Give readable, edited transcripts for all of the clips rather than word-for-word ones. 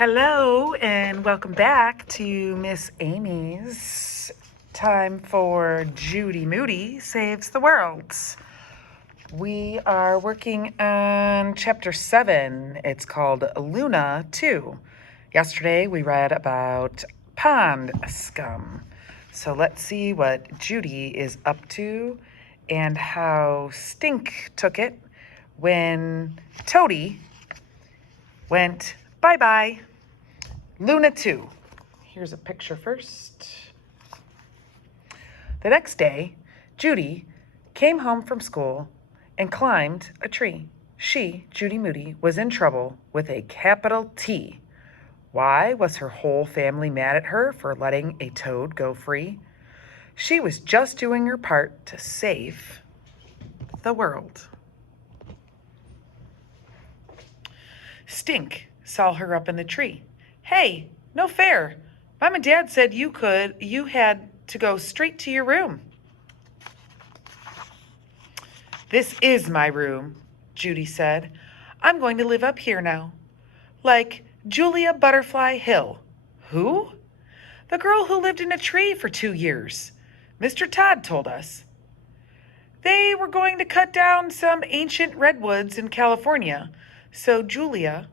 Hello and welcome back to Miss Amy's Time for Judy Moody Saves the World. We are working on chapter 7. It's called Luna 2. Yesterday we read about pond scum. So let's see what Judy is up to and how Stink took it when Toady went bye-bye. Luna 2. Here's a picture first. The next day, Judy came home from school and climbed a tree. She, Judy Moody, was in trouble with a capital T. Why was her whole family mad at her for letting a toad go free? She was just doing her part to save the world. Stink saw her up in the tree. Hey, no fair. Mom and Dad said you had to go straight to your room. This is my room, Judy said. I'm going to live up here now. Like Julia Butterfly Hill. Who? The girl who lived in a tree for 2 years. Mr. Todd told us. They were going to cut down some ancient redwoods in California, so Julia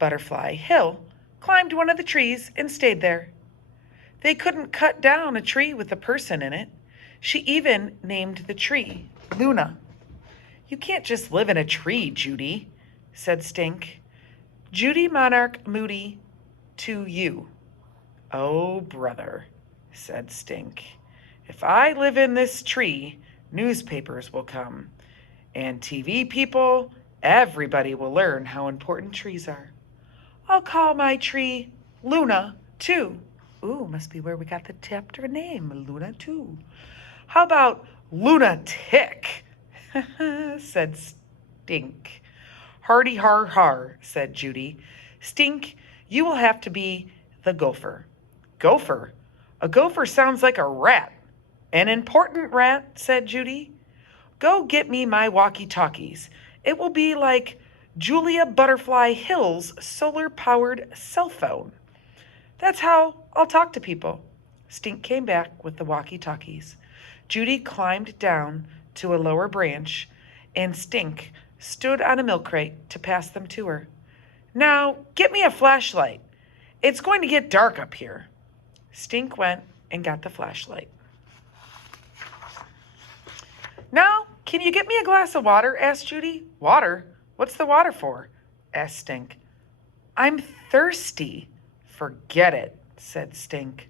Butterfly Hill climbed one of the trees and stayed there. They couldn't cut down a tree with a person in it. She even named the tree Luna. You can't just live in a tree, Judy, said Stink. Judy Monarch Moody to you. Oh, brother, said Stink. If I live in this tree, newspapers will come, and TV people, everybody will learn how important trees are. I'll call my tree Luna 2. Ooh, must be where we got the chapter name, Luna 2. How about lunatic? said Stink. Hardy har har, said Judy. Stink, you will have to be the gopher. Gopher? A gopher sounds like a rat. An important rat, said Judy. Go get me my walkie-talkies. It will be like Julia Butterfly Hill's solar-powered cell phone. That's how I'll talk to people. Stink came back with the walkie-talkies. Judy climbed down to a lower branch, and Stink stood on a milk crate to pass them to her. Now, get me a flashlight. It's going to get dark up here. Stink went and got the flashlight. Now, can you get me a glass of water? Asked Judy. Water? What's the water for? Asked Stink. I'm thirsty. Forget it, said Stink.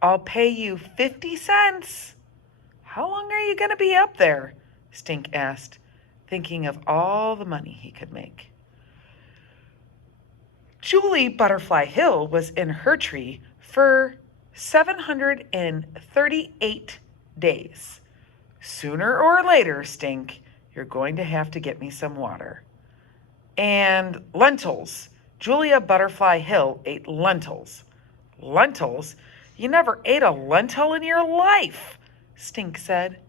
I'll pay you 50 cents. How long are you going to be up there? Stink asked, thinking of all the money he could make. Julie Butterfly Hill was in her tree for 738 days. Sooner or later, Stink, you're going to have to get me some water. And lentils. Julia Butterfly Hill ate lentils. Lentils? You never ate a lentil in your life, Stink said.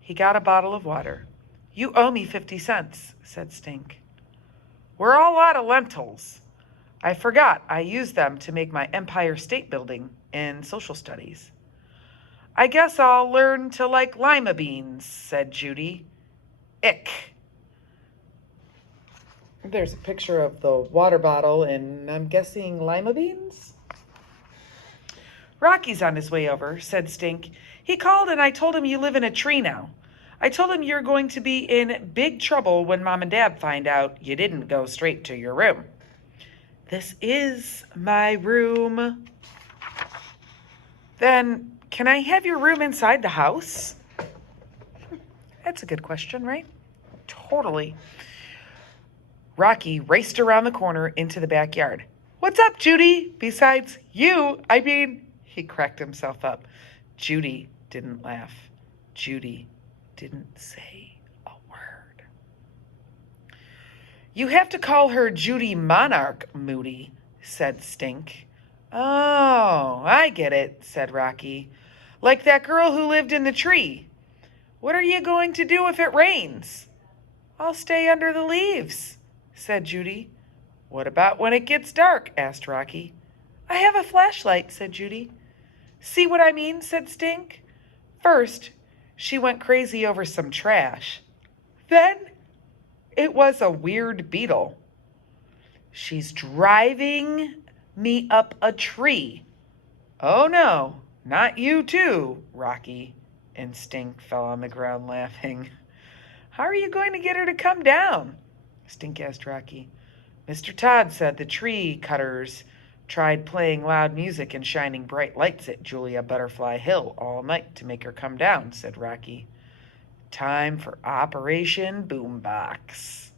He got a bottle of water. You owe me 50 cents, said Stink. We're all out of lentils. I forgot I used them to make my Empire State Building in social studies. I guess I'll learn to like lima beans, said Judy. Ick. There's a picture of the water bottle, and I'm guessing lima beans? Rocky's on his way over, said Stink. He called and I told him you live in a tree now. I told him you're going to be in big trouble when Mom and Dad find out you didn't go straight to your room. This is my room. Then, can I have your room inside the house? That's a good question, right? Totally. Rocky raced around the corner into the backyard. What's up, Judy? Besides you, he cracked himself up. Judy didn't laugh. Judy didn't say a word. You have to call her Judy Monarch Moody, said Stink. Oh, I get it, said Rocky. Like that girl who lived in the tree. What are you going to do if it rains? I'll stay under the leaves, said Judy. What about when it gets dark? Asked Rocky. I have a flashlight, said Judy. See what I mean? Said Stink. First, she went crazy over some trash. Then, it was a weird beetle. She's driving me up a tree. Oh no, not you too, Rocky. And Stink fell on the ground laughing. How are you going to get her to come down? Stink asked Rocky. Mr. Todd said the tree cutters tried playing loud music and shining bright lights at Julia Butterfly Hill all night to make her come down, said Rocky. Time for Operation Boombox,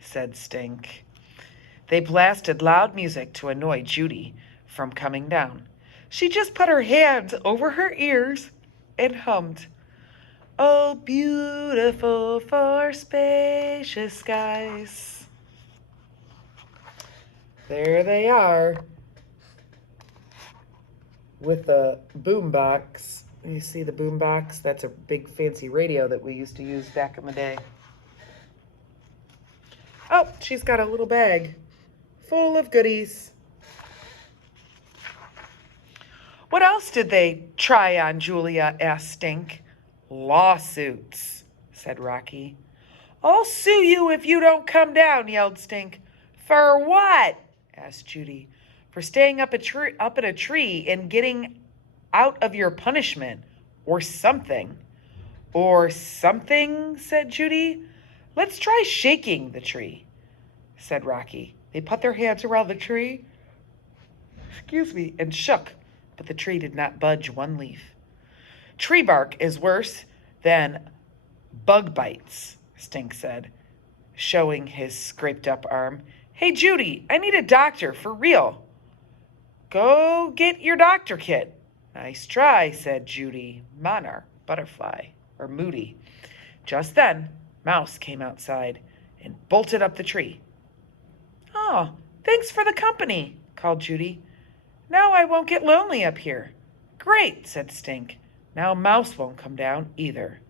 said Stink. They blasted loud music to annoy Judy from coming down. She just put her hands over her ears and hummed, Oh, beautiful for spacious skies. There they are with the boombox. You see the boombox? That's a big fancy radio that we used to use back in the day. Oh, she's got a little bag full of goodies. What else did they try on Julia? Asked Stink. Lawsuits, said Rocky. I'll sue you if you don't come down, yelled Stink. For what? Asked Judy. For staying up in a tree and getting out of your punishment, or something. Or something, said Judy. Let's try shaking the tree, said Rocky. They put their hands around the tree, and shook, but the tree did not budge one leaf. Tree bark is worse than bug bites, Stink said, showing his scraped up arm. Hey, Judy, I need a doctor, for real. Go get your doctor kit. Nice try, said Judy Moody. Just then, Mouse came outside and bolted up the tree. Oh, thanks for the company, called Judy. Now I won't get lonely up here. Great, said Stink. Now Mouse won't come down either.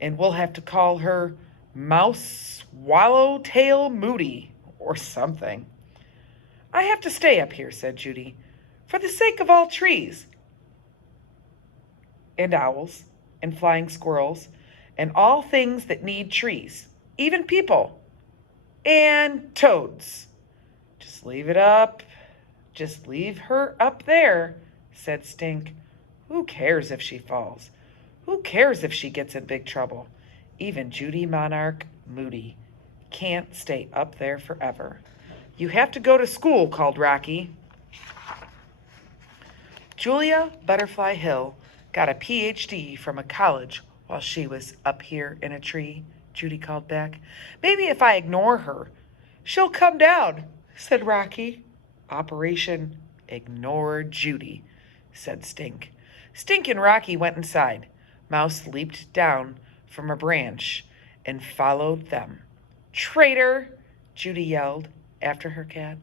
And we'll have to call her Mouse Swallowtail Moody or something. I have to stay up here, said Judy, for the sake of all trees and owls and flying squirrels and all things that need trees, even people and toads. Just leave her up there, said Stink. Who cares if she falls? Who cares if she gets in big trouble? Even Judy Moody can't stay up there forever. You have to go to school, called Rocky. Julia Butterfly Hill got a PhD from a college while she was up here in a tree, Judy called back. Maybe if I ignore her, she'll come down, said Rocky. Operation Ignore Judy, said Stink. Stink and Rocky went inside. Mouse leaped down from a branch and followed them. Traitor, Judy yelled after her cat.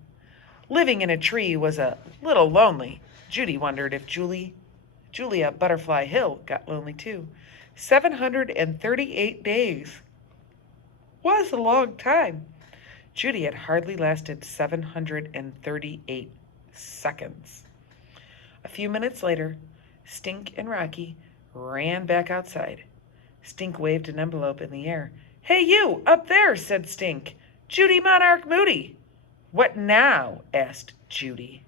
Living in a tree was a little lonely. Judy wondered if Julia Butterfly Hill got lonely too. 738 days was a long time. Judy had hardly lasted 738 seconds. A few minutes later, Stink and Rocky ran back outside. Stink waved an envelope in the air. Hey, you, up there, said Stink. Judy Moody. What now? Asked Judy.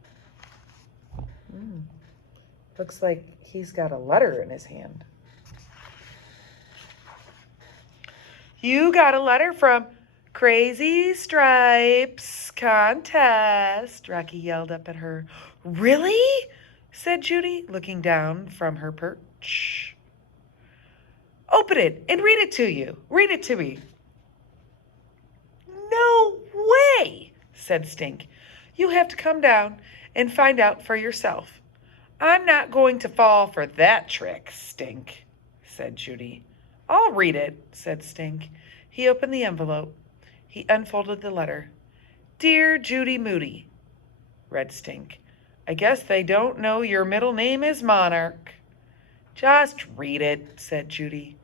Looks like he's got a letter in his hand. You got a letter from Crazy Stripes Contest, Rocky yelled up at her. Really? Said Judy, looking down from her perch. Open it and read it to you. Read it to me. No way, said Stink. You have to come down and find out for yourself. I'm not going to fall for that trick, Stink, said Judy. I'll read it, said Stink. He opened the envelope. He unfolded the letter. Dear Judy Moody, read Stink. I guess they don't know your middle name is Monarch. Just read it, said Judy.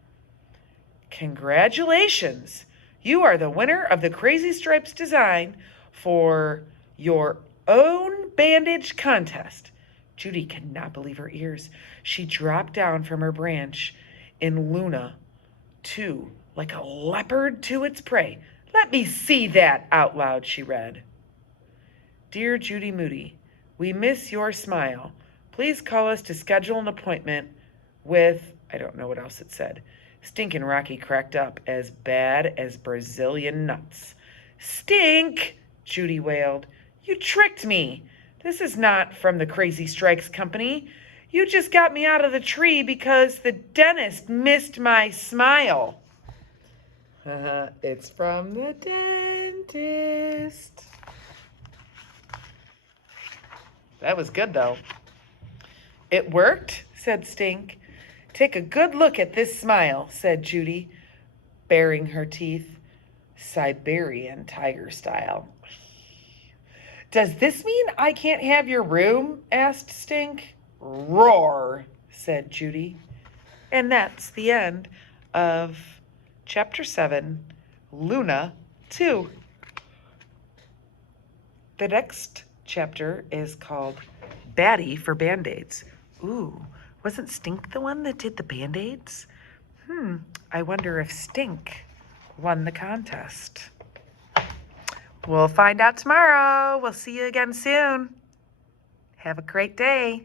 Congratulations. You are the winner of the Crazy Stripes design for your own bandage contest. Judy could not believe her ears. She dropped down from her branch in Luna, too, like a leopard to its prey. Let me see that, out loud she read. Dear Judy Moody, we miss your smile. Please call us to schedule an appointment with, I don't know what else it said. Stink and Rocky cracked up, as bad as Brazilian nuts. Stink, Judy wailed. You tricked me. This is not from the Crazy Strikes Company. You just got me out of the tree because the dentist missed my smile. It's from the dentist. That was good, though. It worked, said Stink. Take a good look at this smile, said Judy, baring her teeth, Siberian tiger style. Does this mean I can't have your room? Asked Stink. Roar, said Judy. And that's the end of Chapter 7, Luna 2. The next chapter is called Batty for Band-Aids. Ooh, wasn't Stink the one that did the Band-Aids? I wonder if Stink won the contest. We'll find out tomorrow. We'll see you again soon. Have a great day.